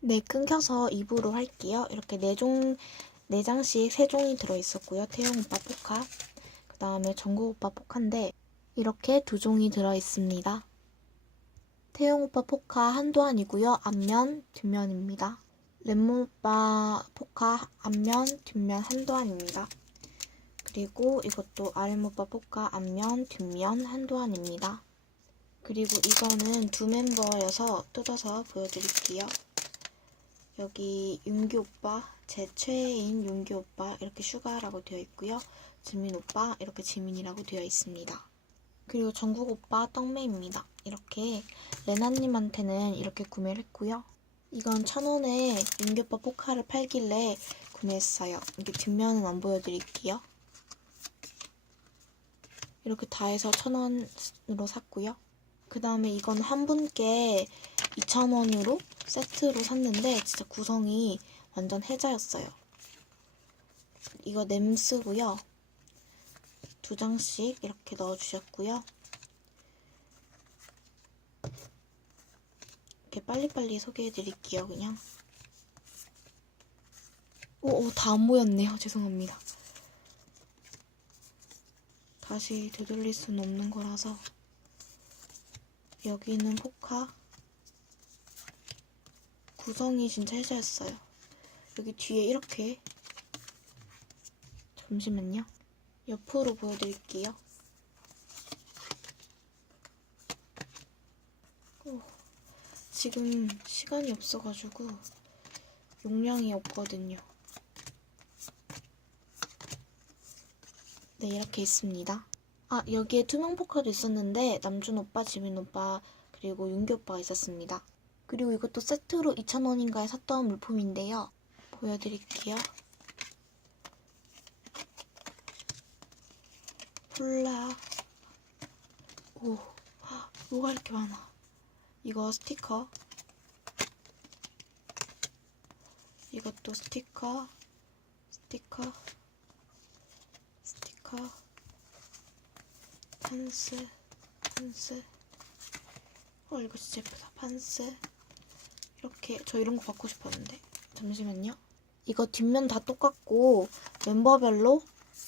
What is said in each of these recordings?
네, 끊겨서 2부로 할게요. 이렇게 4종, 4장씩 3종이 들어있었고요. 태용 오빠 포카. 그 다음에 정국 오빠 포카인데, 이렇게 두 종이 들어있습니다. 태용 오빠 포카 한도안이고요. 앞면, 뒷면입니다. lem몬 오빠 포카 앞면, 뒷면 한도안입니다. 그리고 이것도 아름 오빠 포카 앞면, 뒷면 한도안입니다. 그리고 이거는 두 멤버여서 뜯어서 보여드릴게요. 여기 윤기 오빠, 제 최애인 윤기 오빠 이렇게 슈가라고 되어 있고요. 지민 오빠 이렇게 지민이라고 되어 있습니다. 그리고 정국 오빠 떡매입니다. 이렇게 레나님한테는 이렇게 구매를 했고요. 이건 천 원에 윤기 오빠 포카를 팔길래 구매했어요. 이게 뒷면은 안 보여드릴게요. 이렇게 다 해서 천 원으로 샀고요. 그 다음에 이건 한 분께 2,000원으로 세트로 샀는데 진짜 구성이 완전 해자였어요. 이거 냄쓰고요. 두 장씩 이렇게 넣어주셨고요. 이렇게 빨리빨리 소개해드릴게요, 그냥. 오, 다 안 보였네요. 죄송합니다. 다시 되돌릴 수는 없는 거라서. 여기는 포카. 구성이 진짜 해자였어요. 여기 뒤에 이렇게. 잠시만요. 옆으로 보여드릴게요. 오, 지금 시간이 없어가지고 용량이 없거든요. 네, 이렇게 있습니다. 아, 여기에 투명 포카도 있었는데 남준 오빠, 지민 오빠, 그리고 윤기 오빠가 있었습니다. 그리고 이것도 세트로 2,000원인가에 샀던 물품인데요. 보여드릴게요. 폴라. 오, 헉, 뭐가 이렇게 많아. 이거 스티커. 이것도 스티커. 스티커. 스티커. 판스. 판스. 어, 이거 진짜 예쁘다. 판스. 이렇게, 저 이런 거 받고 싶었는데. 잠시만요. 이거 뒷면 다 똑같고, 멤버별로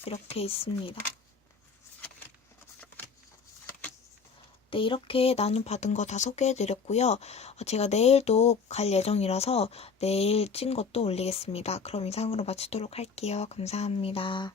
이렇게 있습니다. 네, 이렇게 나눔 받은 거 다 소개해드렸고요. 어, 제가 내일도 갈 예정이라서 내일 찐 것도 올리겠습니다. 그럼 이상으로 마치도록 할게요. 감사합니다.